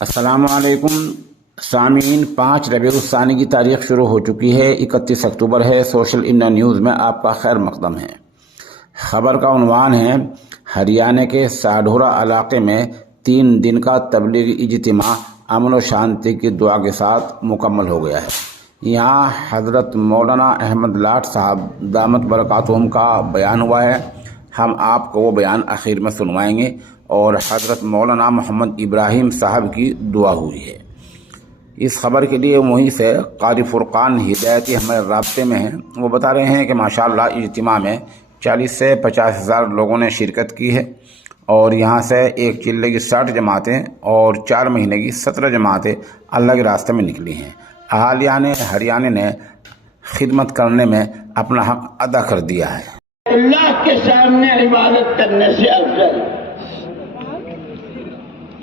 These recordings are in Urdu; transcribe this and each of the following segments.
السلام علیکم سامعین، 5 ربیع الثانی کی تاریخ شروع ہو چکی ہے۔ 31 اکتوبر ہے۔ سوشل انڈیا نیوز میں آپ کا خیر مقدم ہے۔ خبر کا عنوان ہے: ہریانہ کے ساڈھورا علاقے میں 3 دن کا تبلیغی اجتماع امن و شانتی کی دعا کے ساتھ مکمل ہو گیا ہے۔ یہاں حضرت مولانا احمد لاٹ صاحب دامت برکاتہم کا بیان ہوا ہے۔ ہم آپ کو وہ بیان آخر میں سنوائیں گے، اور حضرت مولانا محمد ابراہیم صاحب کی دعا ہوئی ہے۔ اس خبر کے لیے وہیں سے قاری فرقان ہدایتی ہمارے رابطے میں ہیں۔ وہ بتا رہے ہیں کہ ماشاءاللہ اجتماع میں 40 سے 50 ہزار لوگوں نے شرکت کی ہے، اور یہاں سے ایک چلے کی 60 جماعتیں اور 4 مہینے کی 17 جماعتیں اللہ کے راستے میں نکلی ہیں۔ اہالیان ہریانہ نے خدمت کرنے میں اپنا حق ادا کر دیا ہے۔ اللہ کے سامنے عبادت کرنے سے افضل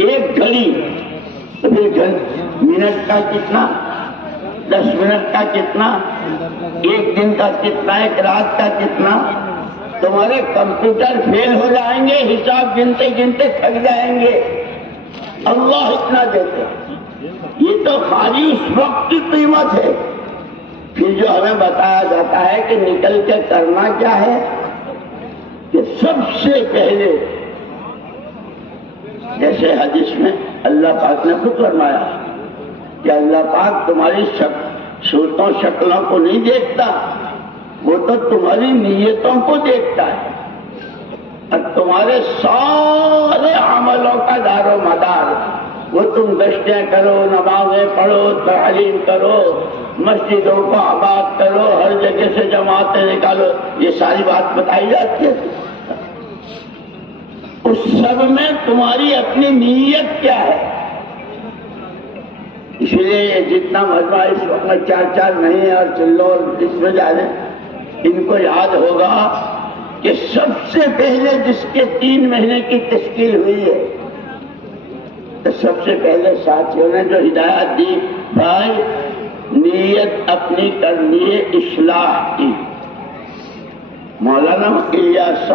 ایک گھڑی، منٹ کا کتنا، 10 منٹ کا کتنا، ایک دن کا کتنا، ایک رات کا کتنا، تمہارے کمپیوٹر فیل ہو جائیں گے، حساب گنتے گنتے تھک جائیں گے۔ اللہ اتنا دیتے، یہ تو خالی اس وقت کی قیمت ہے۔ پھر جو ہمیں بتایا جاتا ہے کہ نکل کے کرنا کیا ہے، کہ سب سے پہلے جیسے حدیث میں اللہ پاک نے خود فرمایا کہ اللہ پاک تمہاری صورتوں شکلوں کو نہیں دیکھتا، وہ تو تمہاری نیتوں کو دیکھتا ہے، اور تمہارے سارے عملوں کا دار و مدار، وہ تم گشتیں کرو، نمازیں پڑھو، تعلیم کرو، مسجدوں کو آباد کرو، ہر جگہ سے جماعتیں نکالو، یہ ساری بات بتائی جاتی ہے۔ اس سب میں تمہاری اپنی نیت کیا ہے؟ اس لیے جتنا مجمع اس وقت 4 نہیں ہے، اور چلو اس میں جا رہے، ان کو یاد ہوگا کہ سب سے پہلے جس کے 3 مہینے کی تشکیل ہوئی ہے، تو سب سے پہلے ساتھیوں نے جو ہدایت دی، بھائی نیت اپنی کرنی ہے اصلاح کی۔ مولانا الیاس